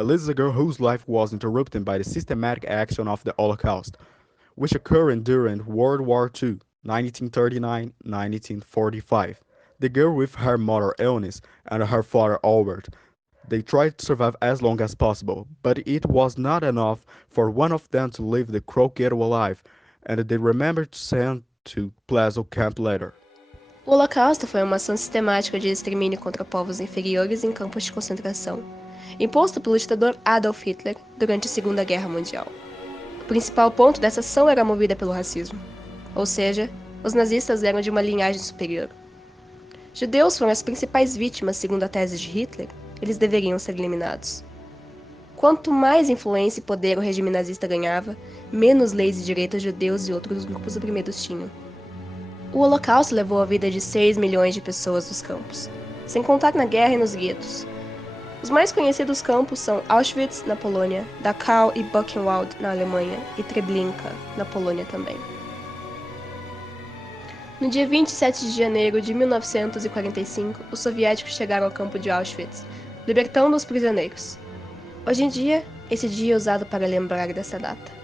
Elise is a girl whose life was interrupted by the systematic action of the Holocaust, which occurred during World War II, 1939-1945. The girl with her mother Eunice and her father Albert. They tried to survive as long as possible, but it was not enough for one of them to leave the Crow Ghetto alive, and they remembered to send to Plazo Camp later. O Holocausto foi uma ação sistemática de extermínio contra povos inferiores em campos de concentração, imposto pelo ditador Adolf Hitler durante a Segunda Guerra Mundial. O principal ponto dessa ação era movida pelo racismo, ou seja, os nazistas eram de uma linhagem superior. Judeus foram as principais vítimas segundo a tese de Hitler, eles deveriam ser eliminados. Quanto mais influência e poder o regime nazista ganhava, menos leis e direitos judeus e outros grupos oprimidos tinham. O Holocausto levou a vida de 6 milhões de pessoas nos campos, sem contar na guerra e nos guetos. Os mais conhecidos campos são Auschwitz, na Polônia, Dachau e Buchenwald, na Alemanha, e Treblinka, na Polônia também. No dia 27 de janeiro de 1945, os soviéticos chegaram ao campo de Auschwitz, libertando os prisioneiros. Hoje em dia, esse dia é usado para lembrar dessa data.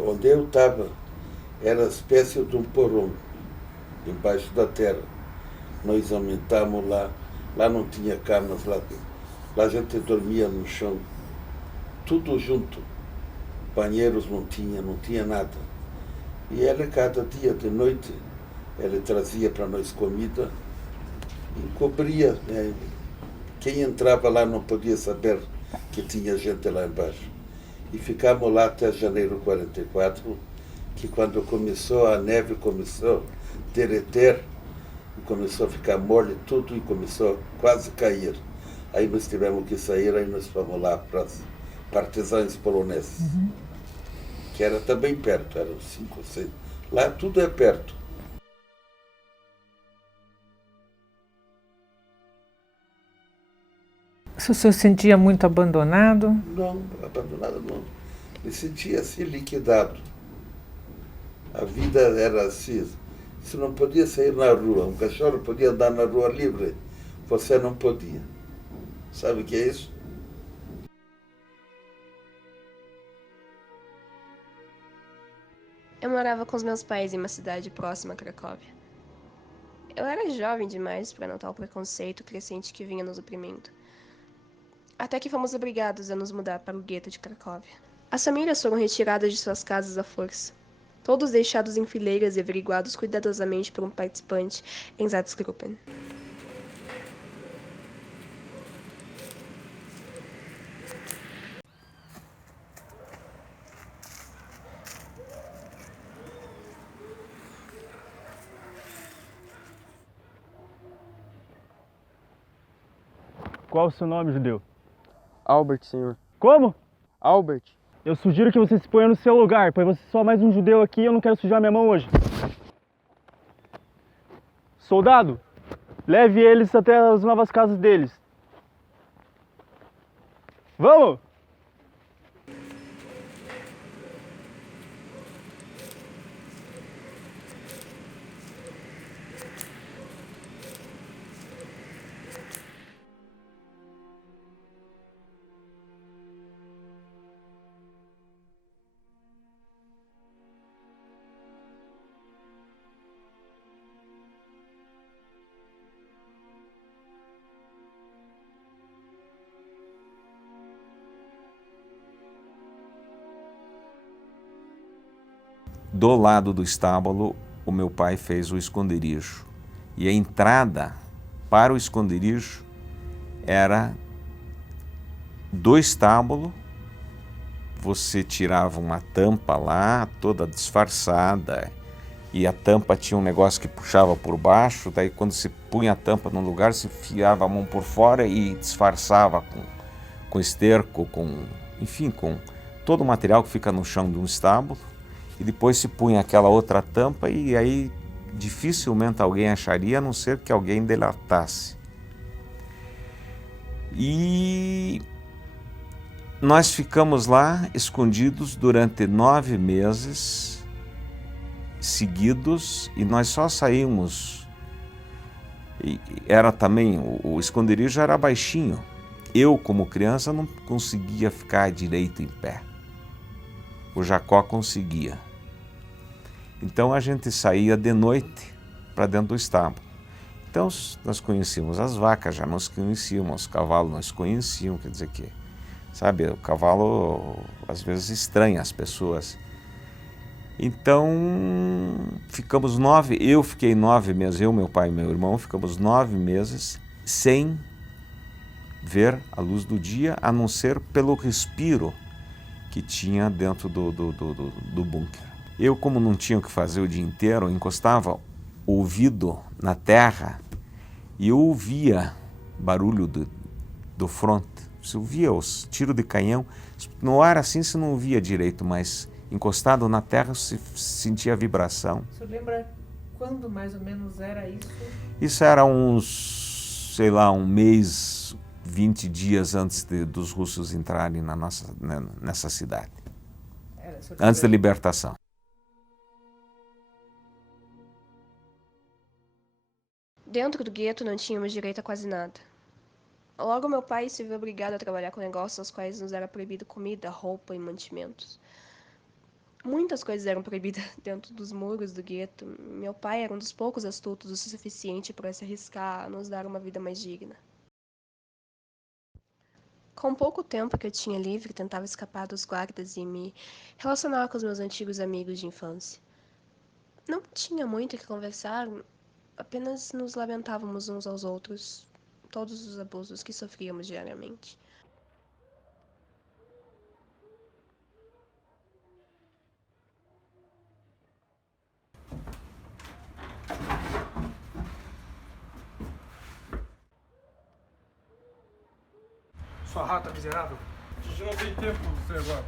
Onde eu estava era a espécie de um porão, embaixo da terra. Nós aumentamos lá, lá não tinha camas, lá a gente dormia no chão, tudo junto. Banheiros não tinha nada. E ela, cada dia de noite, ela trazia para nós comida e cobria. Né? Quem entrava lá não podia saber que tinha gente lá embaixo. E ficamos lá até janeiro de 44, que quando começou a neve, começou a derreter, e começou a ficar mole tudo e começou a quase cair. Aí nós tivemos que sair, aí nós fomos lá para os partisãos poloneses, que era também perto, eram 5 ou 6. Lá tudo é perto. O senhor se sentia muito abandonado? Não, abandonado não. Me sentia assim liquidado. A vida era assim. Você não podia sair na rua. Um cachorro podia andar na rua livre. Você não podia. Sabe o que é isso? Eu morava com os meus pais em uma cidade próxima a Cracóvia. Eu era jovem demais para notar o preconceito crescente que vinha nos oprimindo. Até que fomos obrigados a nos mudar para o gueto de Cracóvia. As famílias foram retiradas de suas casas à força, todos deixados em fileiras e averiguados cuidadosamente por um participante em Einsatzgruppen. Qual o seu nome, judeu? Albert, senhor. Como? Albert. Eu sugiro que você se ponha no seu lugar, pois você é só mais um judeu aqui e eu não quero sujar minha mão hoje. Soldado, leve eles até as novas casas deles. Vamos! Do lado do estábulo, o meu pai fez o esconderijo. E a entrada para o esconderijo era do estábulo. Você tirava uma tampa lá, toda disfarçada, e a tampa tinha um negócio que puxava por baixo. Daí quando você punha a tampa num lugar, você enfiava a mão por fora e disfarçava com esterco, com enfim, com todo o material que fica no chão de um estábulo, e depois se punha aquela outra tampa e aí dificilmente alguém acharia, a não ser que alguém delatasse. E nós ficamos lá escondidos durante 9 meses seguidos e nós só saímos. E era também, o esconderijo era baixinho. Eu, como criança, não conseguia ficar direito em pé. O Jacó conseguia. Então a gente saía de noite para dentro do estábulo. Então nós conhecíamos as vacas, já nos conhecíamos, os cavalos nos conheciam, quer dizer que, sabe, o cavalo às vezes estranha as pessoas. Então eu fiquei 9 meses, eu, meu pai e meu irmão, ficamos 9 meses sem ver a luz do dia, a não ser pelo respiro que tinha dentro do bunker. Eu, como não tinha o que fazer o dia inteiro, eu encostava o ouvido na terra e eu ouvia barulho do front. Você ouvia os tiros de canhão. No ar assim você não ouvia direito, mas encostado na terra se sentia a vibração. O senhor lembra quando mais ou menos era isso? Isso era uns, sei lá, 1 mês, 20 dias antes dos russos entrarem nessa cidade. Antes da libertação. Dentro do gueto não tínhamos direito a quase nada. Logo meu pai se viu obrigado a trabalhar com negócios aos quais nos era proibido comida, roupa e mantimentos. Muitas coisas eram proibidas dentro dos muros do gueto. Meu pai era um dos poucos astutos o suficiente para se arriscar a nos dar uma vida mais digna. Com pouco tempo que eu tinha livre, tentava escapar dos guardas e me relacionar com os meus antigos amigos de infância. Não tinha muito o que conversar, apenas nos lamentávamos uns aos outros, todos os abusos que sofríamos diariamente. Sua rata miserável. A gente não tem tempo pra você agora.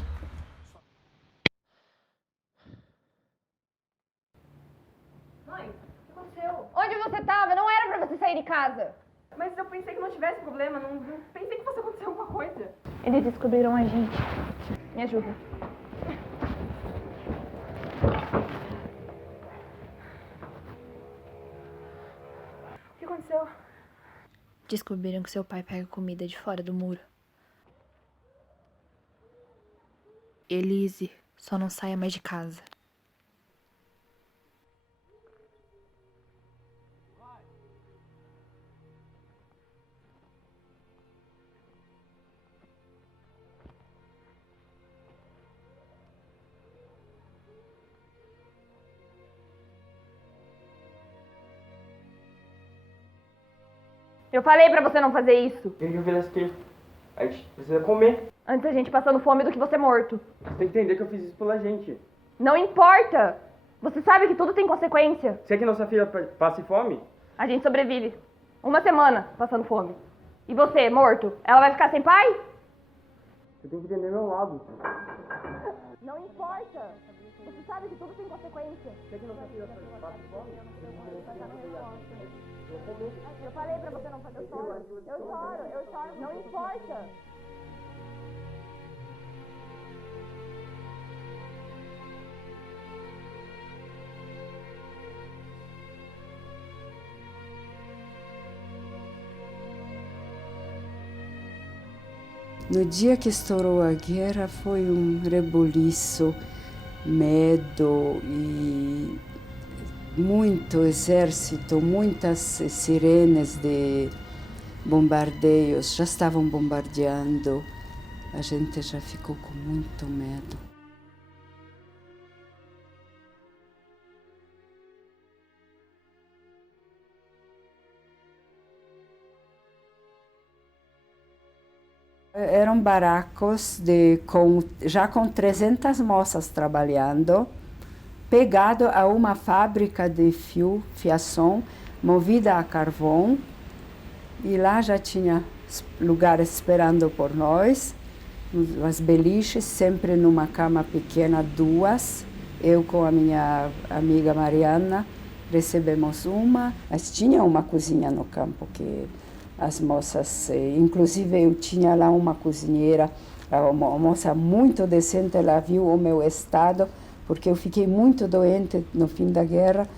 Mãe, o que aconteceu? Onde você tava? Não era pra você sair de casa. Mas eu pensei que não tivesse problema, não pensei que fosse acontecer alguma coisa. Eles descobriram a gente. Me ajuda. O que aconteceu? Descobriram que seu pai pega comida de fora do muro. Elise, só não saia mais de casa. Eu falei pra você não fazer isso. O que eu fizesse que a gente precisa comer. Antes a gente passando fome do que você morto. Você tem que entender que eu fiz isso pela gente. Não importa. Você sabe que tudo tem consequência. Você quer que nossa filha passe fome? A gente sobrevive. 1 semana passando fome. E você, morto, ela vai ficar sem pai? Você tem que entender meu lado. Não importa. Você sabe que tudo tem consequência. Você quer que nossa filha passe fome? Eu falei pra você não fazer. Eu choro. Não importa. No dia que estourou a guerra foi um rebuliço, medo e muito exército, muitas sirenes de bombardeios, já estavam bombardeando. A gente já ficou com muito medo. Eram barracos já com 300 moças trabalhando, pegado a uma fábrica de fiação movida a carvão. E lá já tinha lugares esperando por nós. umas beliches, sempre numa cama pequena, duas. Eu com a minha amiga Mariana recebemos uma, mas tinha uma cozinha no campo que as moças, inclusive eu tinha lá uma cozinheira, uma moça muito decente, ela viu o meu estado, porque eu fiquei muito doente no fim da guerra,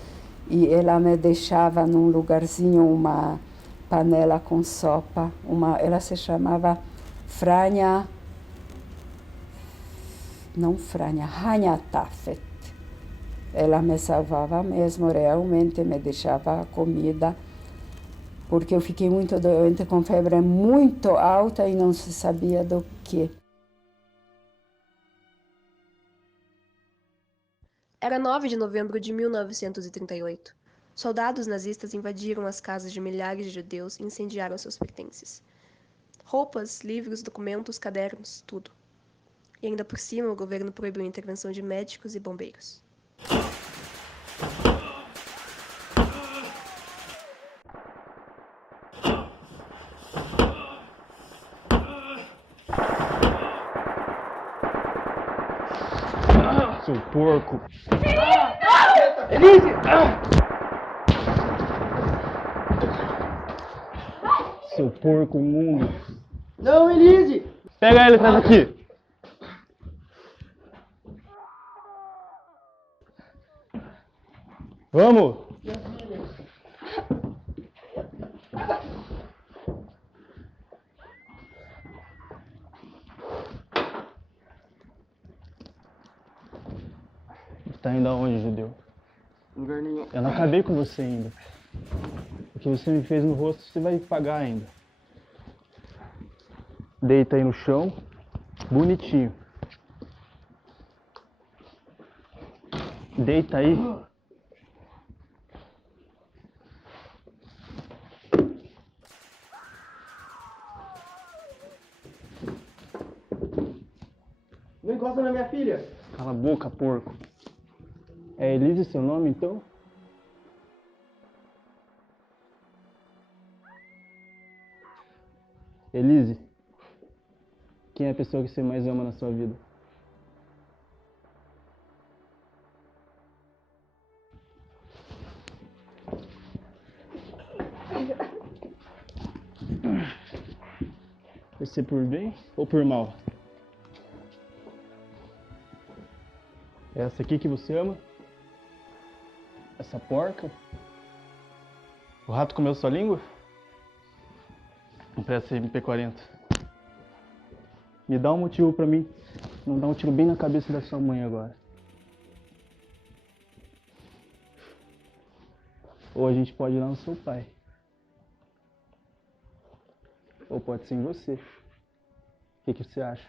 e ela me deixava num lugarzinho uma panela com sopa, ela se chamava Ranha Tafet. Ela me salvava mesmo, realmente me deixava a comida, porque eu fiquei muito doente, com febre muito alta e não se sabia do que. Era 9 de novembro de 1938. Soldados nazistas invadiram as casas de milhares de judeus e incendiaram seus pertences. Roupas, livros, documentos, cadernos, tudo. E ainda por cima, o governo proibiu a intervenção de médicos e bombeiros. Seu porco! Elise! Seu porco imundo! Não, Elise! Pega ele e traz aqui! Vamos! Tá indo aonde, judeu? Lugar nenhum. Eu não acabei com você ainda. O que você me fez no rosto, você vai pagar ainda. Deita aí no chão, bonitinho. Deita aí. Não encosta na minha filha. Cala a boca, porco. É Elise seu nome, então? Elise, quem é a pessoa que você mais ama na sua vida? Vai ser por bem ou por mal? É essa aqui que você ama? Essa porca? O rato comeu sua língua? Empresta esse MP40. Me dá um motivo pra mim não dar um tiro bem na cabeça da sua mãe agora. Ou a gente pode ir lá no seu pai. Ou pode ser em você. O que você acha?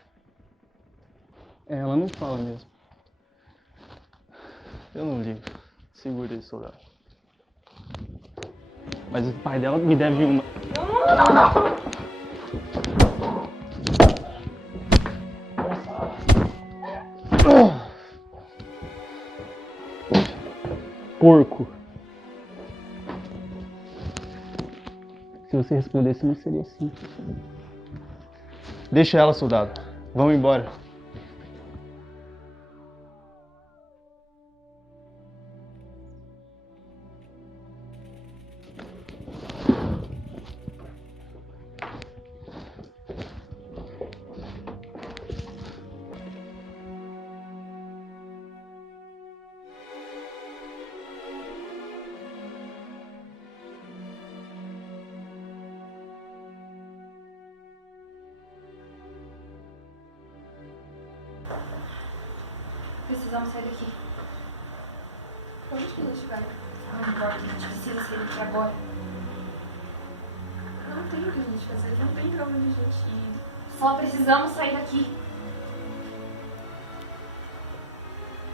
Ela não fala mesmo. Eu não ligo. Segura esse soldado. Mas o pai dela me deve uma. Porco. Se você respondesse, não seria assim. Deixa ela, soldado. Vamos embora. Precisamos sair daqui. Onde que a gente vai? Não importa, a gente precisa sair daqui agora. Não tem o que a gente fazer, não tem pra onde a gente ir. Só precisamos sair daqui.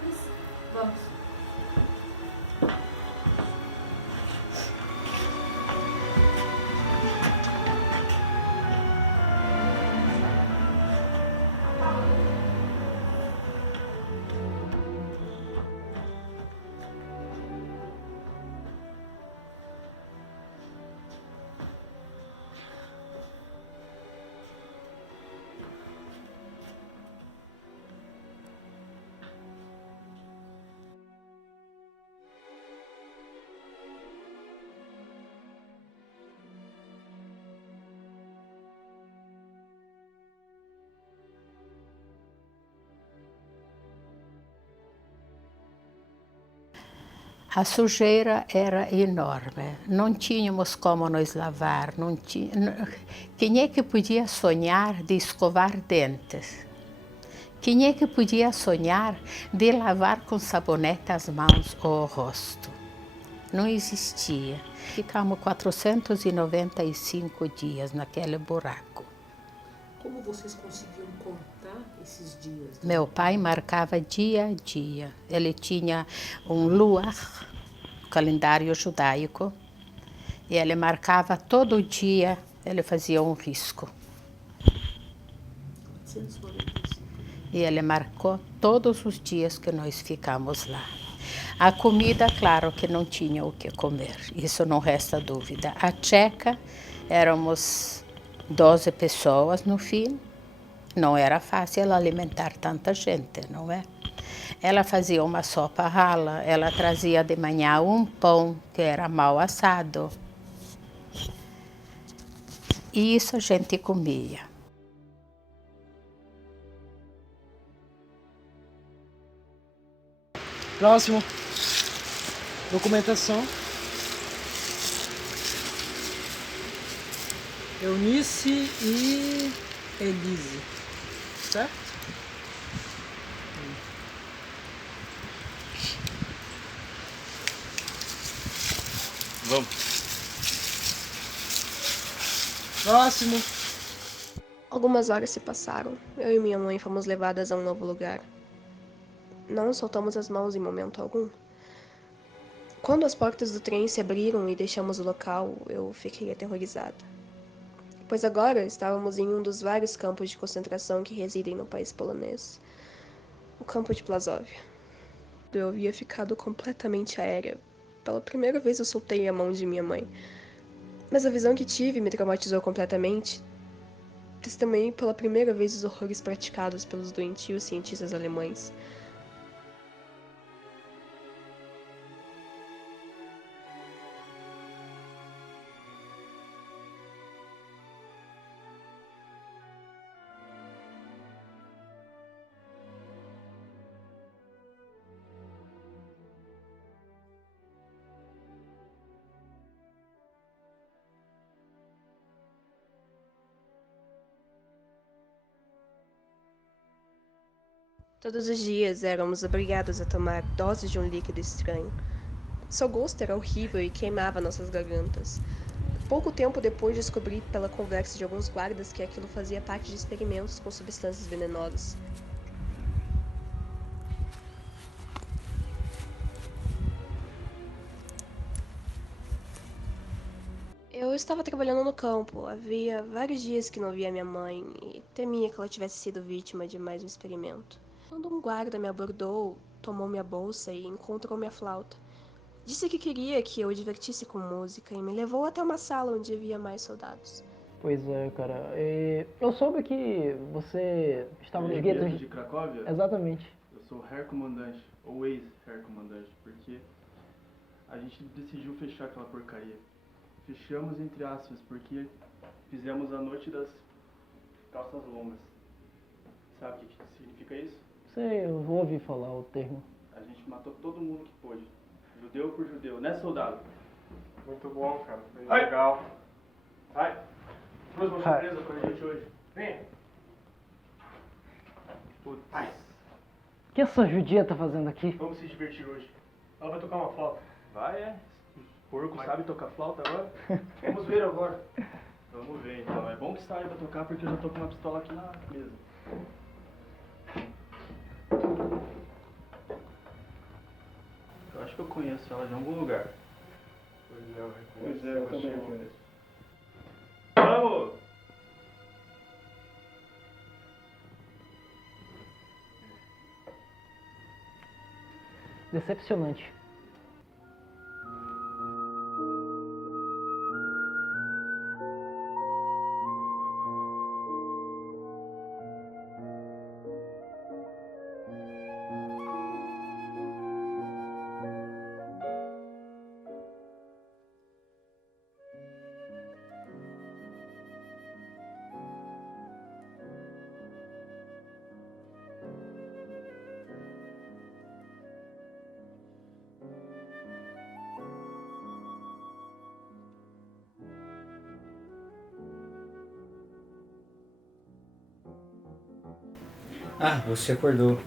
Isso. Vamos. A sujeira era enorme, não tínhamos como nos lavar, quem é que podia sonhar de escovar dentes? Quem é que podia sonhar de lavar com sabonete as mãos ou o rosto? Não existia. Ficamos 495 dias naquele buraco. Como vocês conseguiam contar esses dias? Meu pai marcava dia a dia. Ele tinha um luar, calendário judaico, e ele marcava todo dia, ele fazia um risco. 445. E ele marcou todos os dias que nós ficamos lá. A comida, claro que não tinha o que comer, isso não resta dúvida. A tcheca, éramos 12 pessoas no fim, não era fácil alimentar tanta gente, não é? Ela fazia uma sopa rala, ela trazia de manhã um pão que era mal assado. E isso a gente comia. Próximo. Documentação. Eunice e Elise. Certo? Vamos. Próximo. Algumas horas se passaram. Eu e minha mãe fomos levadas a um novo lugar. Não soltamos as mãos em momento algum. Quando as portas do trem se abriram e deixamos o local, eu fiquei aterrorizada. Pois agora estávamos em um dos vários campos de concentração que residem no país polonês. O campo de Plaszow. Eu havia ficado completamente aérea. Pela primeira vez eu soltei a mão de minha mãe. Mas a visão que tive me traumatizou completamente. Testemunhei pela primeira vez os horrores praticados pelos doentios cientistas alemães. Todos os dias éramos obrigados a tomar doses de um líquido estranho. Seu gosto era horrível e queimava nossas gargantas. Pouco tempo depois descobri pela conversa de alguns guardas que aquilo fazia parte de experimentos com substâncias venenosas. Eu estava trabalhando no campo. Havia vários dias que não via minha mãe e temia que ela tivesse sido vítima de mais um experimento. Quando um guarda me abordou, tomou minha bolsa e encontrou minha flauta. Disse que queria que eu o divertisse com música e me levou até uma sala onde havia mais soldados. Pois é, cara. Eu soube que você estava nos guetos de Cracóvia? Exatamente. Eu sou Herr Comandante, ou ex-Herr Comandante, porque a gente decidiu fechar aquela porcaria. Fechamos entre aspas, porque fizemos a noite das calças longas. Sabe o que significa isso? Sei, eu ouvi falar o termo. A gente matou todo mundo que pôde. Judeu por judeu, né, soldado? Muito bom, cara. Foi Ai. legal. Ai, trouxe uma surpresa pra gente hoje. Vem. Putz, O que essa judia tá fazendo aqui? vamos se divertir hoje. Ela vai tocar uma flauta. Vai, é? O porco sabe tocar flauta agora? Vamos ver agora. Vamos ver então. É bom que está aí pra tocar porque eu já tô com uma pistola aqui na mesa. Eu acho que eu conheço ela de algum lugar. Pois é, eu Pois reconheço. é, eu também conheço. Vamos! Decepcionante. Ah, você acordou.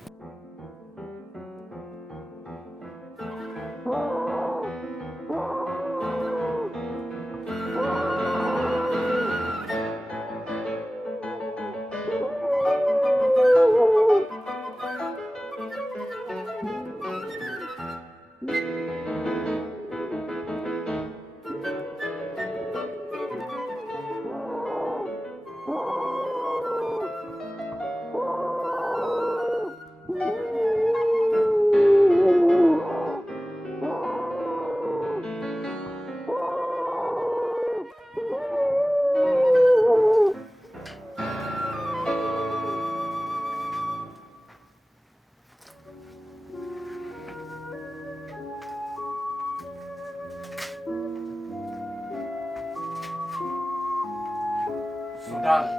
Soldado.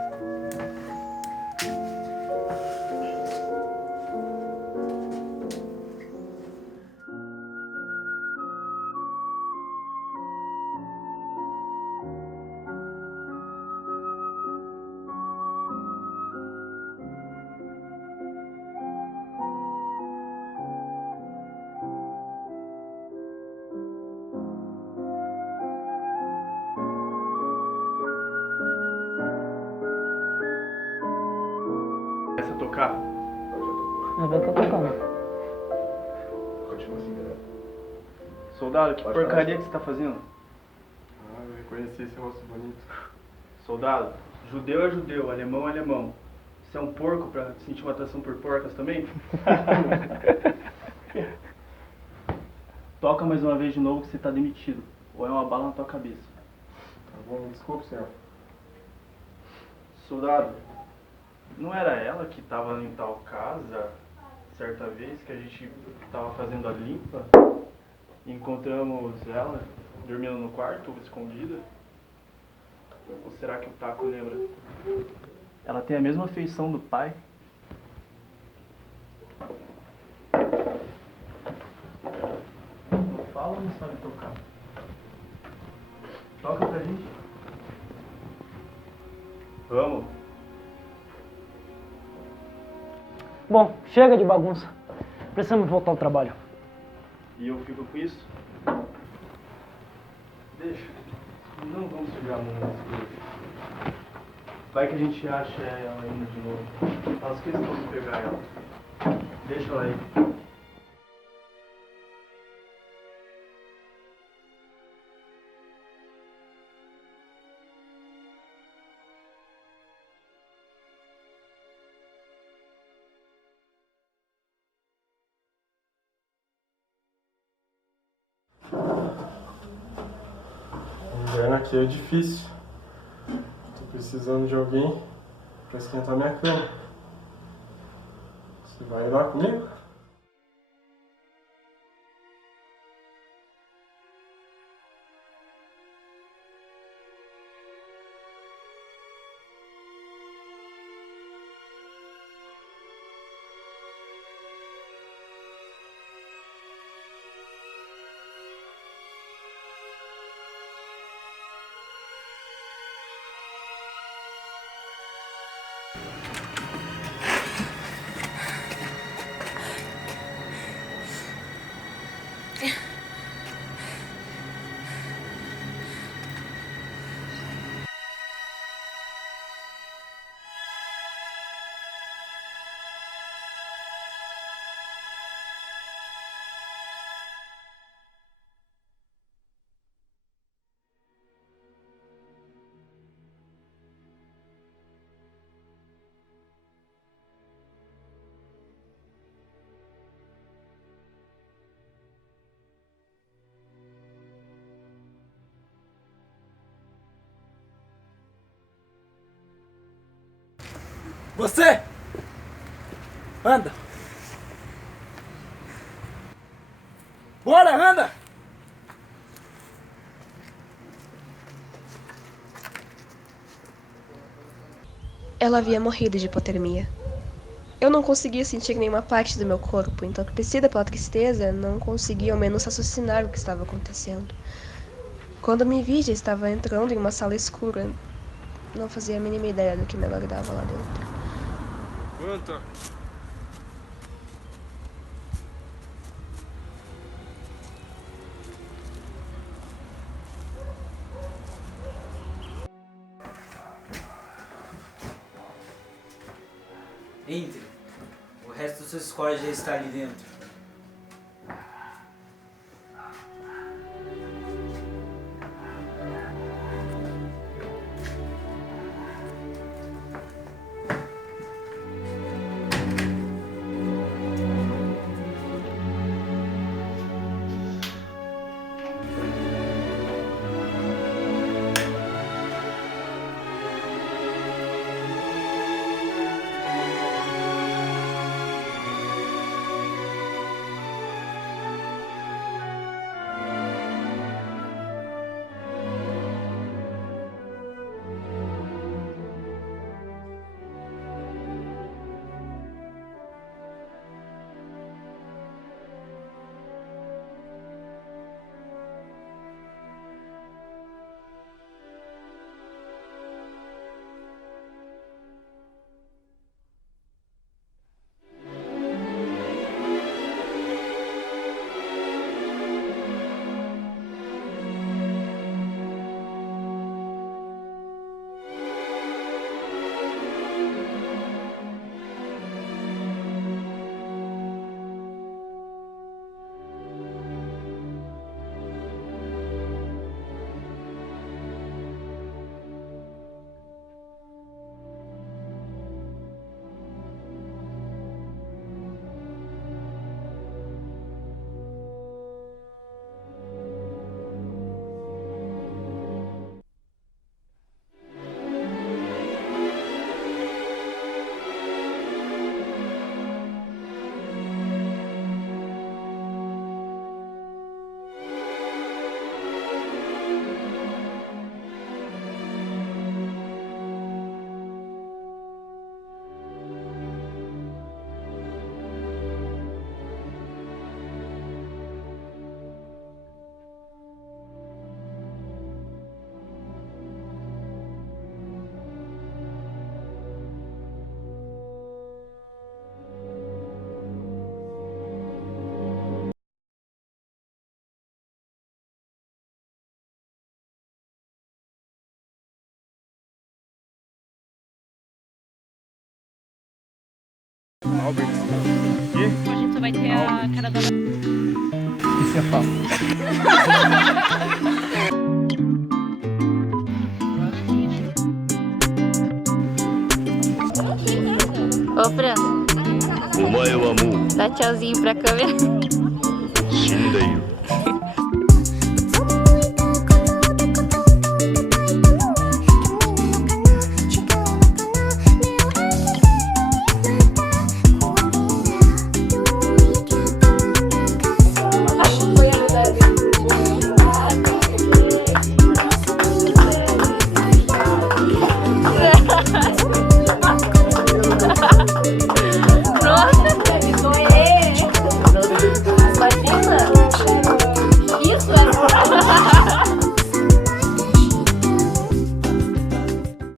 Começa a tocar. Eu vou estar tocando. Continua assim, galera. Soldado, que Pode porcaria falar. que você tá fazendo? Ah, eu reconheci esse rosto bonito. Soldado, judeu é judeu, alemão é alemão. Você é um porco pra sentir uma atração por porcas também? Toca mais uma vez de novo que você tá demitido. Ou é uma bala na tua cabeça. Tá bom, desculpe, senhor. Soldado, não era ela que tava em tal casa certa vez que a gente tava fazendo a limpa? E encontramos ela dormindo no quarto, escondida? Ou será que o Taco lembra? Ela tem a mesma feição do pai. Não fala ou não sabe tocar? Toca pra gente. Vamos. Bom, chega de bagunça. Precisamos voltar ao trabalho. E eu fico com isso? Deixa. Não vamos sujar a mão nas coisas. Vai que a gente acha ela ainda de novo. Faço questão de pegar ela. Deixa ela aí. O inverno aqui é difícil. Tô precisando de alguém pra esquentar minha cama. Você vai lá comigo? Você! Anda! Bora, anda! Ela havia morrido de hipotermia. Eu não conseguia sentir nenhuma parte do meu corpo, entorpecida pela tristeza, não conseguia ao menos raciocinar o que estava acontecendo. Quando me vi, já estava entrando em uma sala escura. Não fazia a mínima ideia do que me aguardava lá dentro. Quanto? Entre. O resto do seu score já está ali dentro. A gente só vai ter a cara da... Isso é fácil. Ô, Fran. Dá tchauzinho pra câmera.